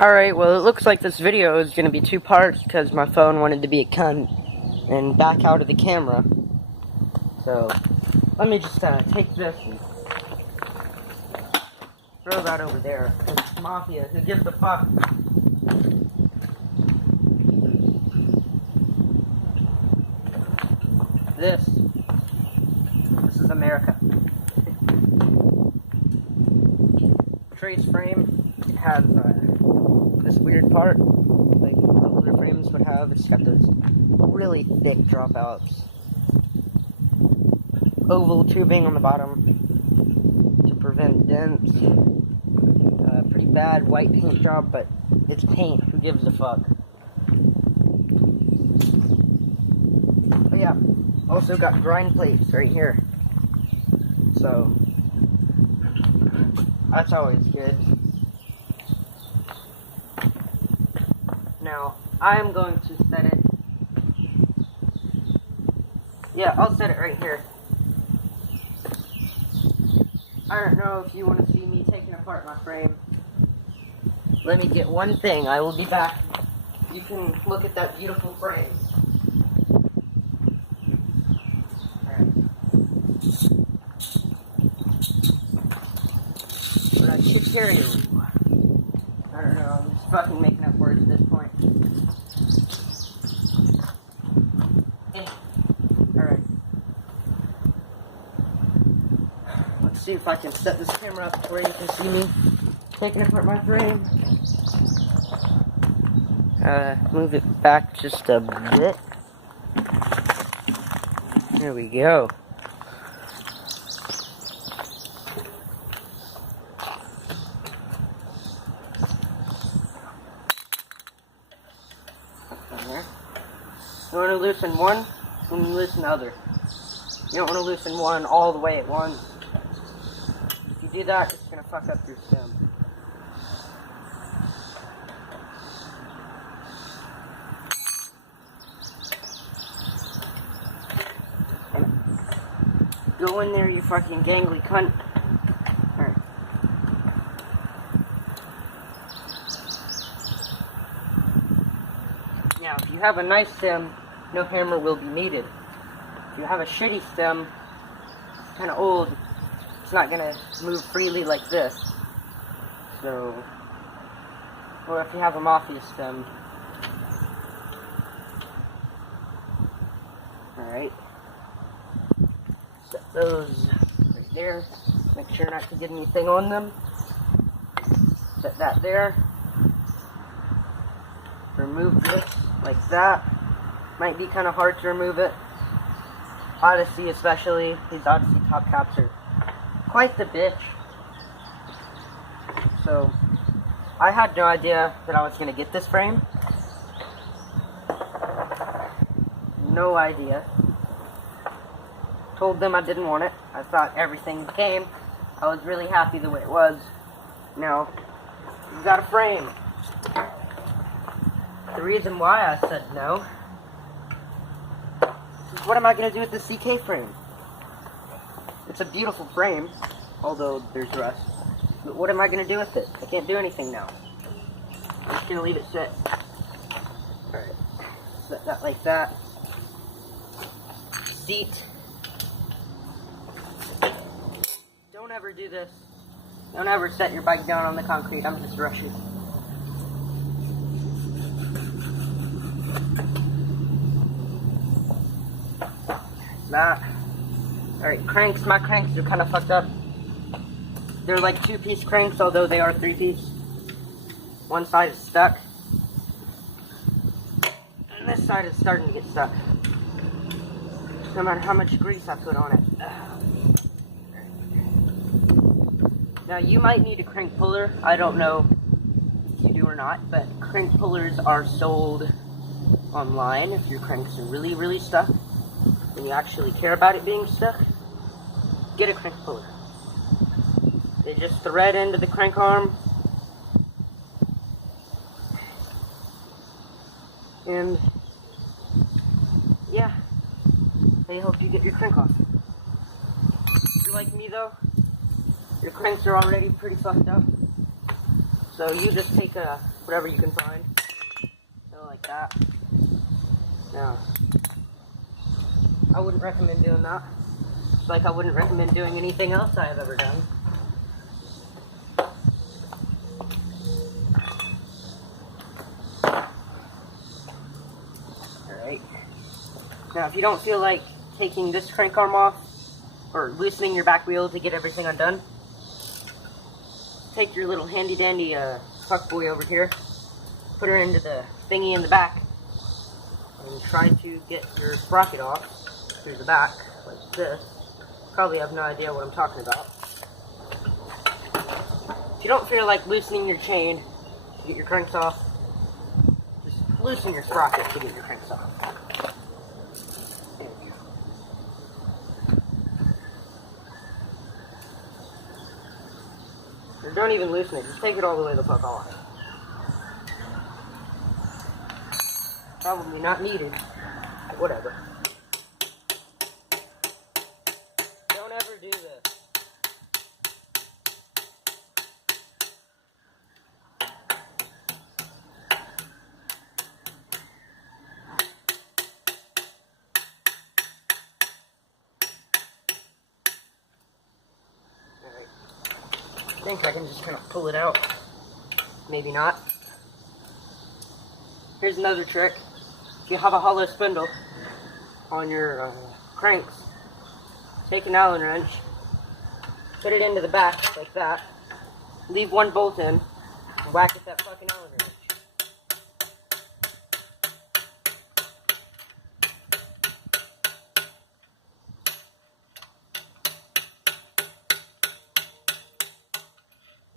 Alright, well, it looks like this video is going to be two parts because my phone wanted to be a cunt and back out of the camera. So, let me just take this and throw that over there. Because Mafia, who gives a fuck? This is America. Trace frame has this weird part, like the older frames would have. It's got those really thick dropouts. Oval tubing on the bottom to prevent dents. Pretty bad white paint job, but it's paint. Who gives a fuck? But yeah, also got grind plates right here. So that's always good. Now, I'm going to set it. Yeah, I'll set it right here. I don't know if you want to see me taking apart my frame. Let me get one thing. I will be back. You can look at that beautiful frame. But I should carry you. I don't know. I'm just fucking making up words at this point. Alright. Let's see if I can set this camera up to where you can see me taking apart my frame. Move it back just a bit. There we go. You want to loosen one, and loosen the other. You don't want to loosen one all the way at once. If you do that, it's going to fuck up your stem. And go in there, you fucking gangly cunt. Alright. Now, if you have a nice stem, no hammer will be needed. If you have a shitty stem, it's kind of old, it's not going to move freely like this. So, or if you have a Mafia stem. Alright. Set those right there. Make sure not to get anything on them. Set that there. Remove this like that. Might be kind of hard to remove it. Odyssey especially. These Odyssey top caps are quite the bitch. So, I had no idea that I was going to get this frame. No idea. Told them I didn't want it. I thought everything came. I was really happy the way it was. Now, you got a frame. The reason why I said no is what am I going to do with the CK frame? It's a beautiful frame, although there's rust. But what am I going to do with it? I can't do anything now. I'm just going to leave it sit. Alright. Set that like that. Seat. Don't ever do this. Don't ever set your bike down on the concrete. I'm just rushing. That. Alright, cranks. My cranks are kind of fucked up. They're like 2-piece cranks, although they are 3-piece. One side is stuck. And this side is starting to get stuck. No matter how much grease I put on it. Now, you might need a crank puller. I don't know if you do or not, but crank pullers are sold online if your cranks are really, really stuck. When you actually care about it being stuck, get a crank puller. They just thread into the crank arm, and yeah, they help you get your crank off. If you're like me though, your cranks are already pretty fucked up, So you just take whatever you can find, so like that. Now, I wouldn't recommend doing that. Just like I wouldn't recommend doing anything else I have ever done. Alright. Now, if you don't feel like taking this crank arm off, or loosening your back wheel to get everything undone, take your little handy dandy fuck boy over here, put her into the thingy in the back, and try to get your sprocket off through the back, like this. Probably have no idea what I'm talking about. If you don't feel like loosening your chain to get your cranks off, just loosen your sprocket to get your cranks off. There we go. Or don't even loosen it, just take it all the way the fuck off. Probably not needed, but whatever. Don't ever do this. Alright. I think I can just kind of pull it out. Maybe not. Here's another trick. If you have a hollow spindle on your cranks, take an Allen wrench, put it into the back like that, leave one bolt in, and whack at that fucking Allen wrench.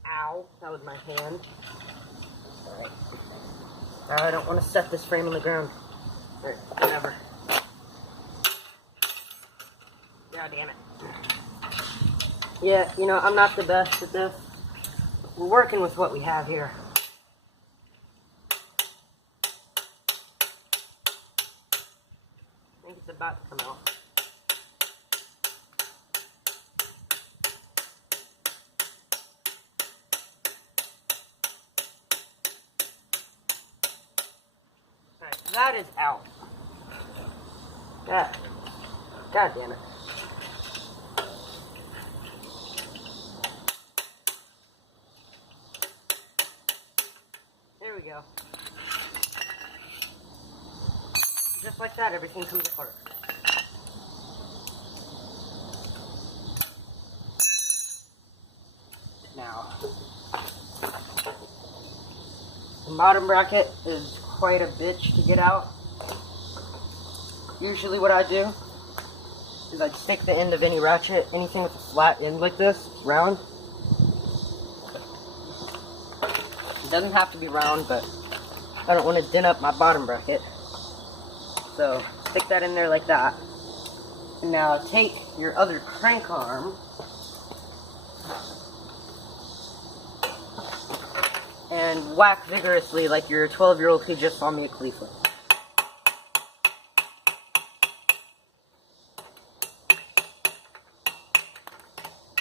Ow, that was my hand. Alright. I don't want to set this frame on the ground. Or whatever. God damn it. Yeah, you know, I'm not the best at this. We're working with what we have here. I think it's about to come out. Alright, that is out. God damn it. There we go. Just like that, everything comes apart. Now, the bottom bracket is quite a bitch to get out. Usually what I do is I stick the end of any ratchet, anything with a flat end like this, round. It doesn't have to be round, but I don't want to dent up my bottom bracket. So stick that in there like that. And now take your other crank arm and whack vigorously like you're a 12-year-old who just saw me at Cleveland.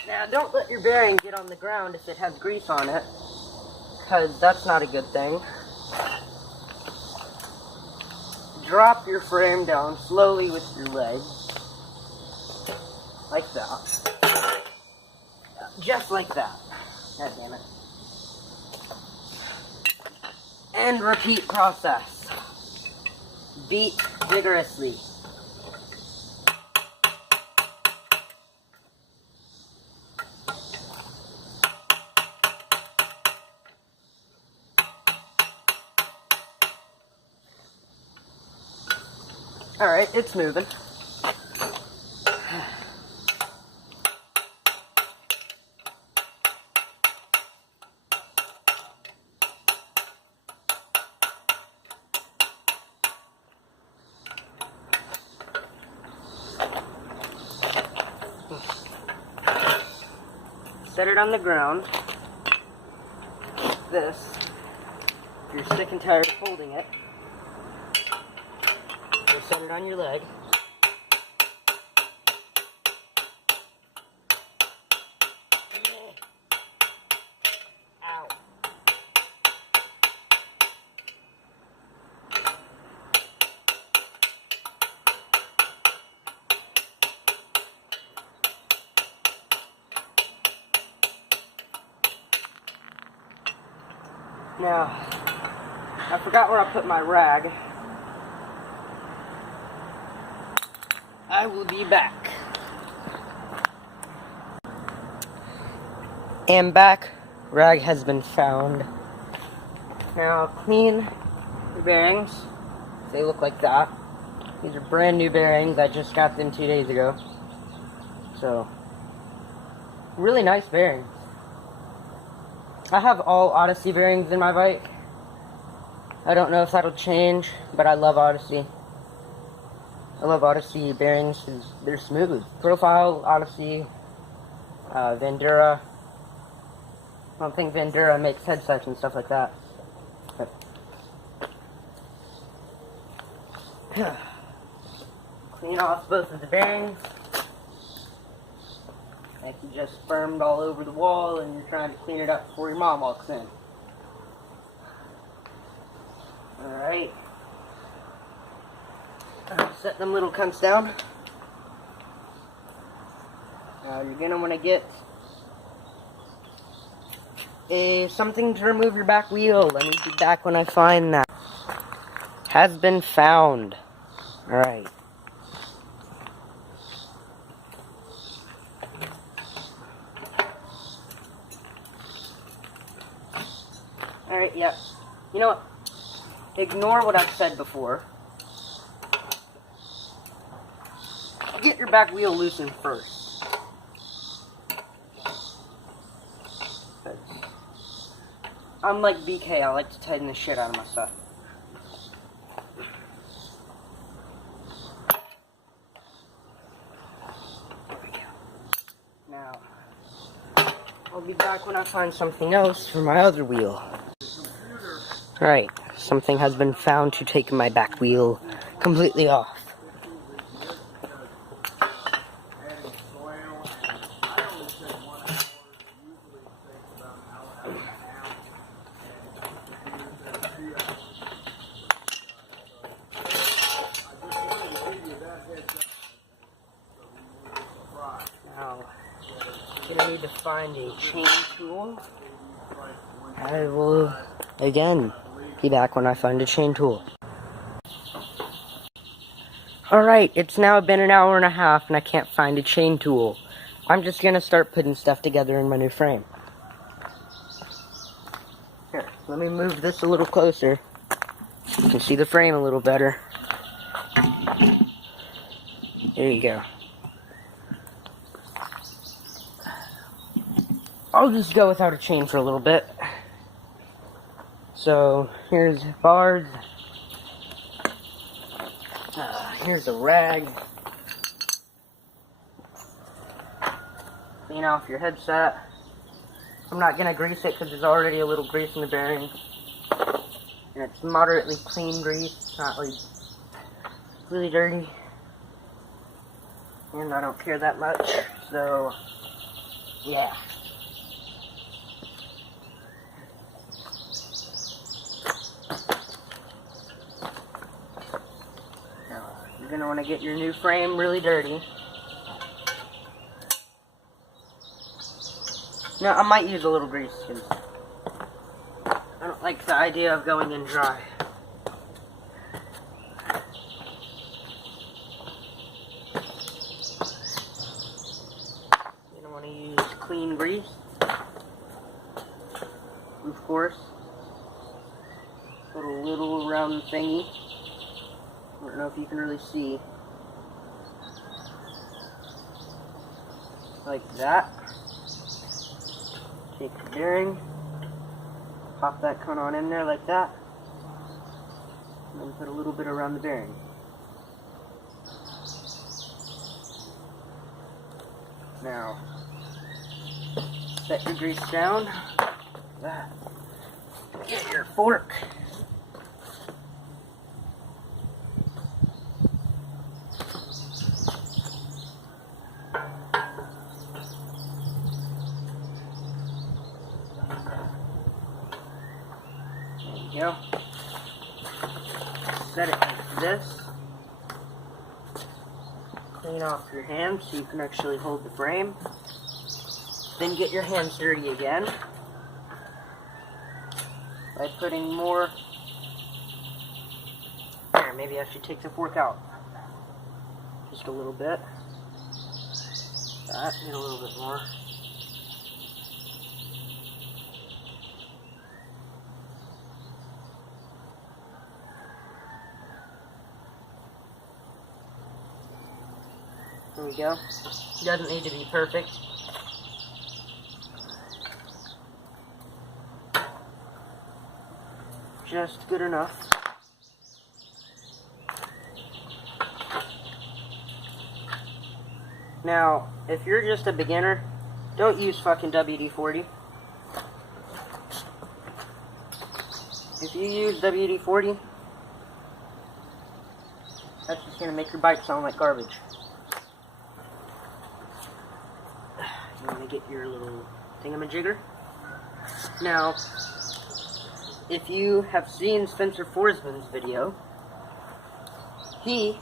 Now, don't let your bearing get on the ground if it has grease on it, because that's not a good thing. Drop your frame down slowly with your leg, like that. Just like that. God damn it. And repeat process. Beat vigorously. Alright, it's moving. Set it on the ground. This. If you're sick and tired of holding it, you set it on your leg. Ow. Now, I forgot where I put my rag. I will be back. And back. Rag has been found. Now, clean the bearings. They look like that. These are brand new bearings. I just got them 2 days ago. So, really nice bearings. I have all Odyssey bearings in my bike. I don't know if that'll change, but I love Odyssey. I love Odyssey bearings because they're smooth. Profile, Odyssey, Vendura. I don't think Vendura makes headsets and stuff like that. But clean off both of the bearings. Like you just spermed all over the wall and you're trying to clean it up before your mom walks in. Alright. Set them little cunts down. Now you're gonna want to get something to remove your back wheel. Let me be back when I find that. Has been found. Alright. Alright, yeah. You know what? Ignore what I've said before. Get your back wheel loosened first. I'm like BK, I like to tighten the shit out of my stuff. There we go. Now, I'll be back when I find something else for my other wheel. Alright, something has been found to take my back wheel completely off. Now, I'm gonna need to find a chain tool. I will, again, be back when I find a chain tool. Alright, it's now been an hour and a half and I can't find a chain tool. I'm just gonna start putting stuff together in my new frame. Here, let me move this a little closer so you can see the frame a little better. There you go. I'll just go without a chain for a little bit. So, here's bars. Here's a rag. Clean off your headset. I'm not going to grease it because there's already a little grease in the bearing. And it's moderately clean grease. It's not like really dirty. And I don't care that much. So, yeah. You're going to want to get your new frame really dirty. Now, I might use a little grease because I don't like the idea of going in dry. You're going to want to use clean grease, of course. Put a little around the thingy. I don't know if you can really see. Like that. Take the bearing. Pop that cunt on in there like that. And then put a little bit around the bearing. Now, set your grease down. Like that. Get your fork. Go. Set it like this. Clean off your hands so you can actually hold the frame. Then get your hands dirty again. by putting more. There, maybe I should take the fork out. Just a little bit. That, and a little bit more. There we go. Doesn't need to be perfect. Just good enough. Now, if you're just a beginner, don't use fucking WD-40. If you use WD-40, that's just gonna make your bike sound like garbage. You wanna get your little thingamajigger? Now, if you have seen Spencer Forsman's video, he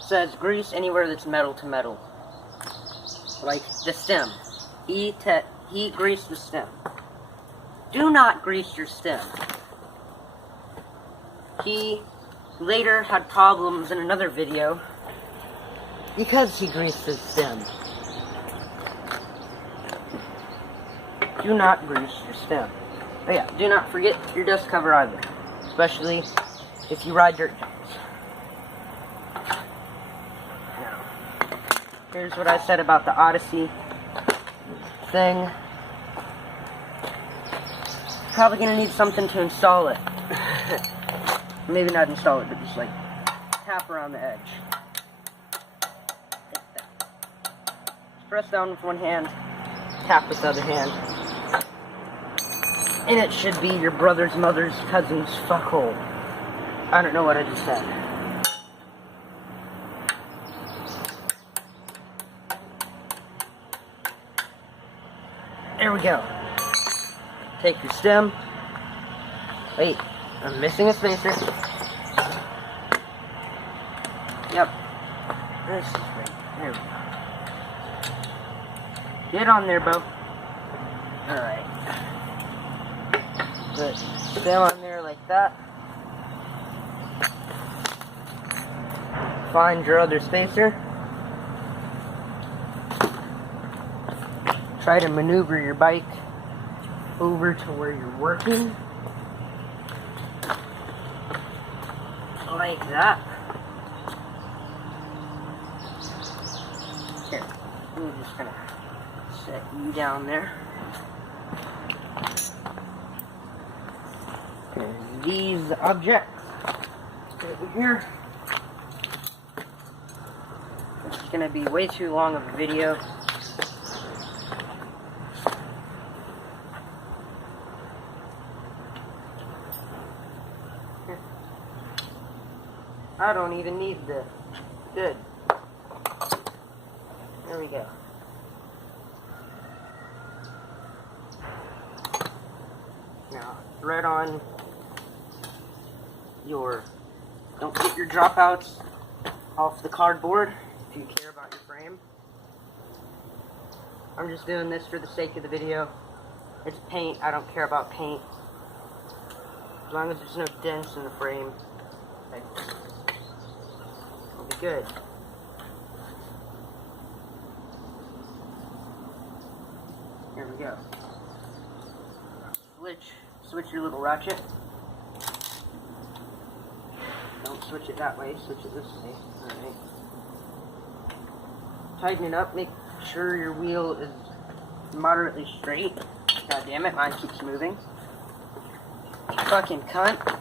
says grease anywhere that's metal to metal. Like the stem. He greased the stem. Do not grease your stem. He later had problems in another video because he greased his stem. Do not grease your stem. But yeah, do not forget your dust cover either. Especially if you ride dirt jumps. Now, here's what I said about the Odyssey thing. Probably gonna need something to install it. Maybe not install it, but just like tap around the edge. Like that. Just press down with one hand, tap with the other hand. And it should be your brother's, mother's, cousin's fuckhole. I don't know what I just said. There we go. Take your stem. Wait, I'm missing a spacer. Yep. This is right. There we go. Get on there, Bo. Alright. Put stem on there like that. Find your other spacer. Try to maneuver your bike over to where you're working. Like that. Here, we're just gonna set you down there. And these objects over here. This is gonna be way too long of a video. I don't even need this. Good. There we go. Now, thread on your... Don't get your dropouts off the cardboard if you care about your frame. I'm just doing this for the sake of the video. It's paint. I don't care about paint. As long as there's no dents in the frame. Okay. It'll be good. Here we go. Switch your little ratchet. Don't switch it that way, switch it this way. Alright. Tighten it up, make sure your wheel is moderately straight. God damn it, mine keeps moving. Fucking cunt.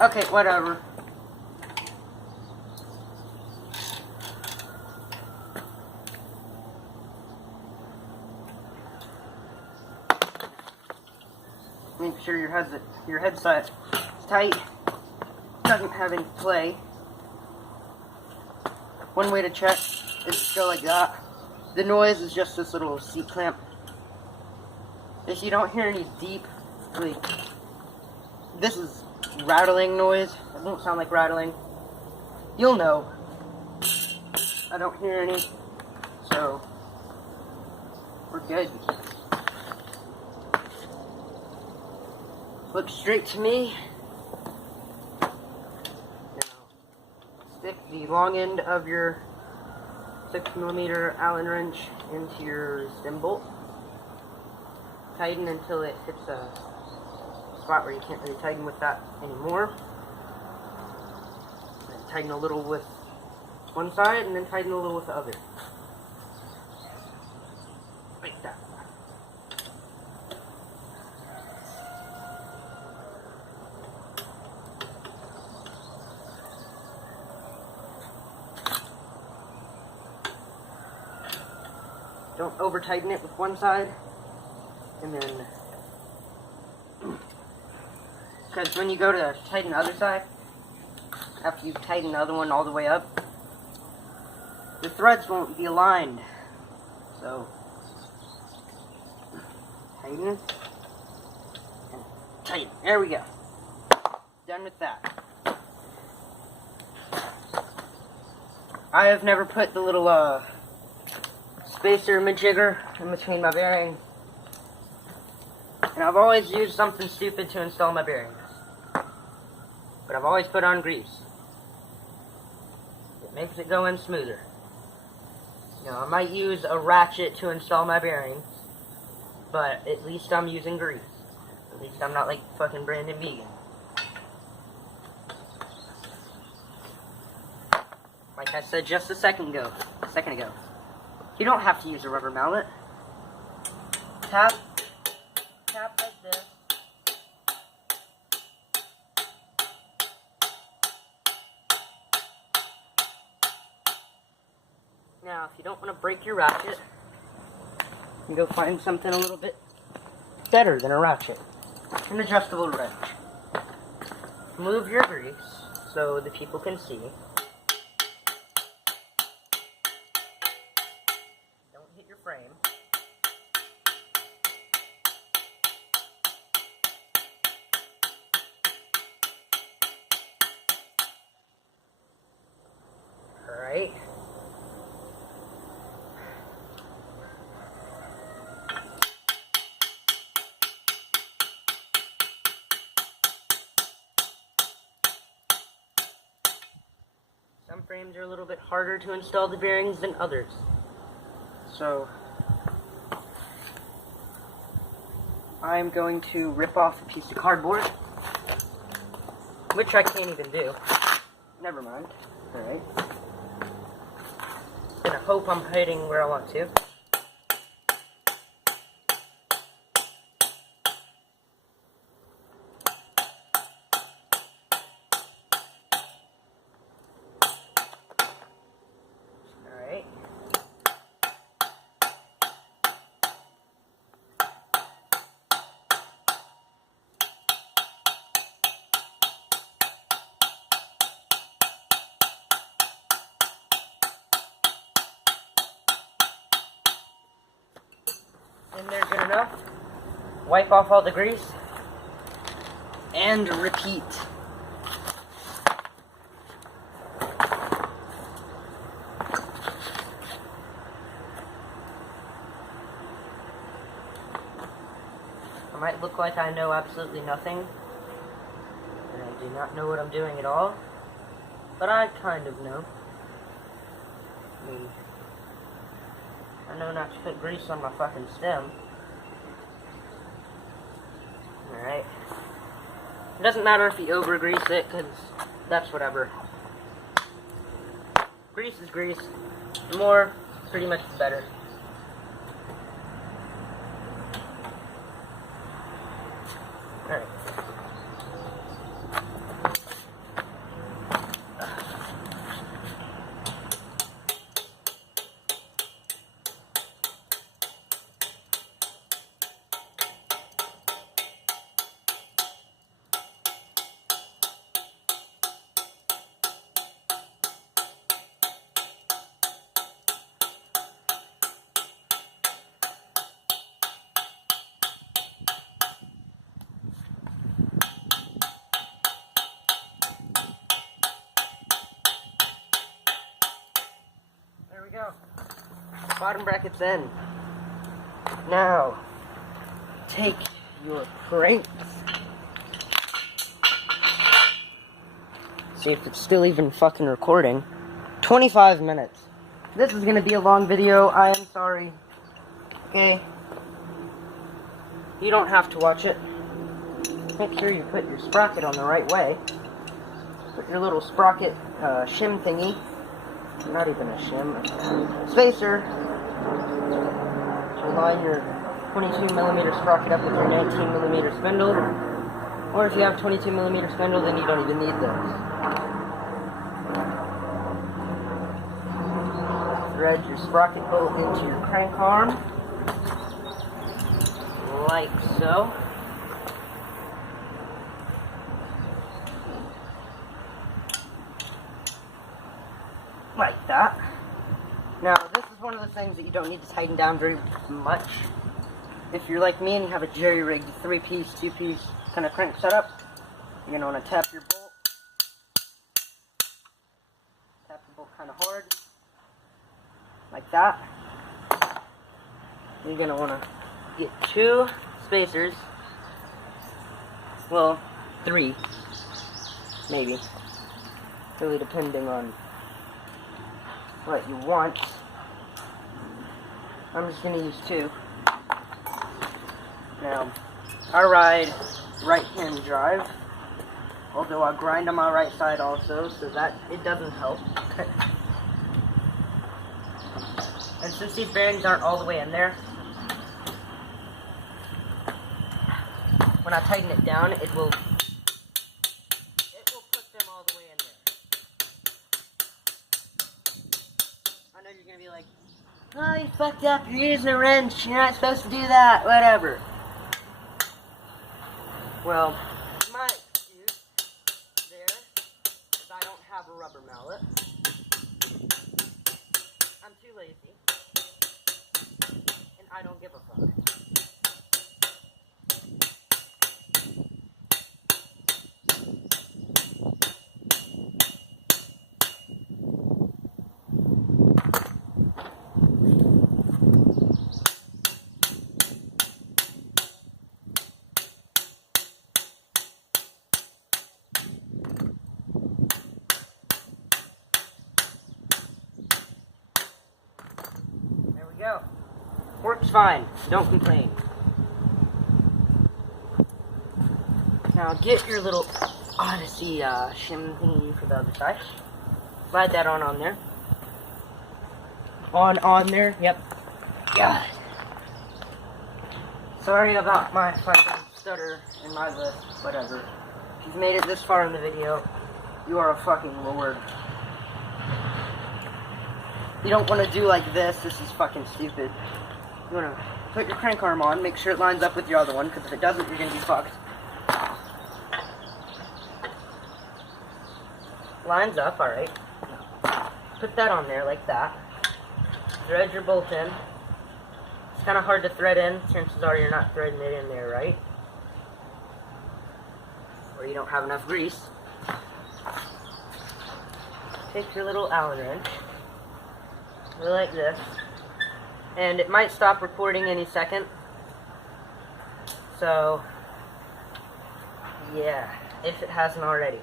Okay, whatever. Make sure your headset is tight. Doesn't have any play. One way to check is to go like that. The noise is just this little seat clamp. If you don't hear any deep, like, this is rattling noise. It won't sound like rattling. You'll know. I don't hear any, so we're good. Look straight to me. Now, stick the long end of your 6mm Allen wrench into your stem bolt. Tighten until it hits a spot where you can't really tighten with that anymore. And tighten a little with one side and then tighten a little with the other. Like that. Don't over tighten it with one side, and then, because when you go to tighten the other side, after you've tightened the other one all the way up, the threads won't be aligned. So, tighten, and tighten. There we go. Done with that. I have never put the little, spacer majigger in between my bearings. And I've always used something stupid to install my bearings. But I've always put on grease. It makes it go in smoother. Now, I might use a ratchet to install my bearings, but at least I'm using grease. At least I'm not like fucking Brandon Began. Like I said just a second ago. You don't have to use a rubber mallet. Tap like this. Now, if you don't want to break your ratchet, you can go find something a little bit better than a ratchet. An adjustable wrench. Move your grease so the people can see. Your frame. Alright. Some frames are a little bit harder to install the bearings than others. So, I'm going to rip off a piece of cardboard, which I can't even do. Never mind. Alright. Gonna hope I'm hitting where I want to. In there good enough. Wipe off all the grease. And repeat. I might look like I know absolutely nothing. And I do not know what I'm doing at all. But I kind of know. I mean, I know not to put grease on my fucking stem. Alright. It doesn't matter if you over-grease it, because that's whatever. Grease is grease. The more, pretty much the better. Alright. Go. Bottom bracket's in. Now, take your cranks See if it's still even fucking recording. 25 minutes. This is gonna be a long video. I am sorry. Okay. You don't have to watch it. Make sure you put your sprocket on the right way. Put your little sprocket shim thingy. Not even a shim. A spacer. To line your 22mm sprocket up with your 19mm spindle. Or if you have 22mm spindle, then you don't even need this. Thread your sprocket bolt into your crank arm. Like so. Like that. Now, this is one of the things that you don't need to tighten down very much. If you're like me and you have a jerry-rigged 3-piece, 2-piece kind of crank setup, you're going to want to tap your bolt. Tap the bolt kind of hard. Like that. You're going to want to get 2 spacers. Well, 3. Maybe. Really depending on what you want. I'm just going to use 2. Now, I ride right-hand drive, although I grind on my right side also, so that it doesn't help. And since these bearings aren't all the way in there, when I tighten it down, it will put them all the way in there. I know you're gonna be like, oh, you fucked up, you're using a wrench, you're not supposed to do that, whatever. Well, my excuse there is I don't have a rubber mallet. I'm too lazy. And I don't give a fuck. Go. Works fine. Don't complain. Now get your little Odyssey shim thingy for the other side. Slide that on there. On there. Yep. God. Sorry about my fucking stutter and my list. Whatever. If you've made it this far in the video, you are a fucking lord. You don't want to do like this. This is fucking stupid. You want to put your crank arm on, make sure it lines up with your other one, because if it doesn't, you're going to be fucked. Lines up, alright. Put that on there like that. Thread your bolt in. It's kind of hard to thread in. Chances are you're not threading it in there, right? Or you don't have enough grease. Take your little Allen wrench. Like this, and it might stop recording any second, so yeah, if it hasn't already.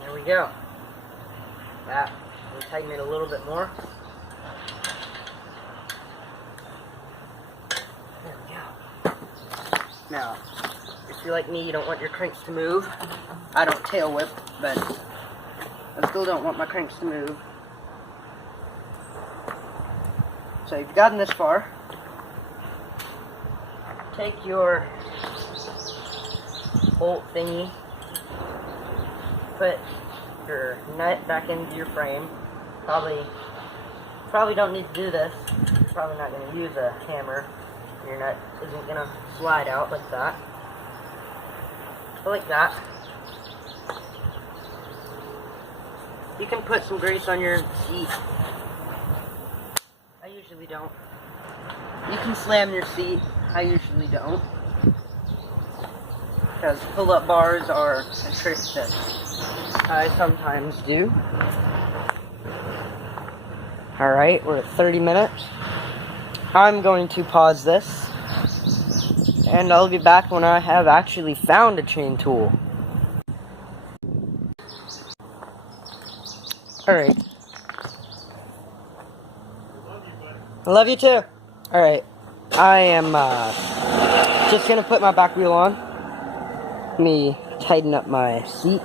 There we go. That, we'll tighten it a little bit more. Now, if you're like me, you don't want your cranks to move. I don't tail whip, but I still don't want my cranks to move. So you've gotten this far. Take your bolt thingy, put your nut back into your frame. Probably don't need to do this. You're probably not going to use a hammer. Your nut isn't going to slide out like that. But like that. You can put some grease on your seat. I usually don't. You can slam your seat. I usually don't. Because pull-up bars are a trick that I sometimes do. Alright, we're at 30 minutes. I'm going to pause this, and I'll be back when I have actually found a chain tool. Alright. I love you too. Alright. I am just gonna put my back wheel on. Let me tighten up my seat.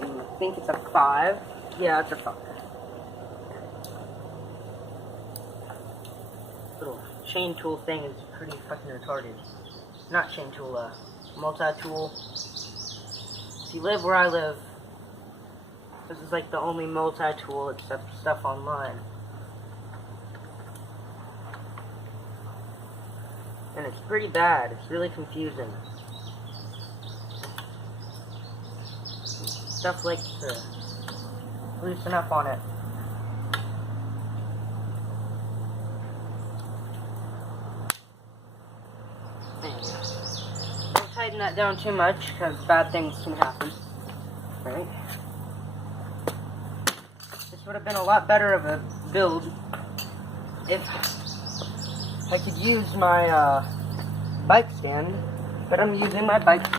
I think it's a 5. Yeah, it's a 5. Little chain tool thing is pretty fucking retarded. Not chain tool, multi-tool. If you live where I live, this is like the only multi-tool except stuff online. And it's pretty bad. It's really confusing. Stuff like to loosen up on it. Don't tighten that down too much because bad things can happen. Right? This would have been a lot better of a build if I could use my bike stand, but I'm using my bike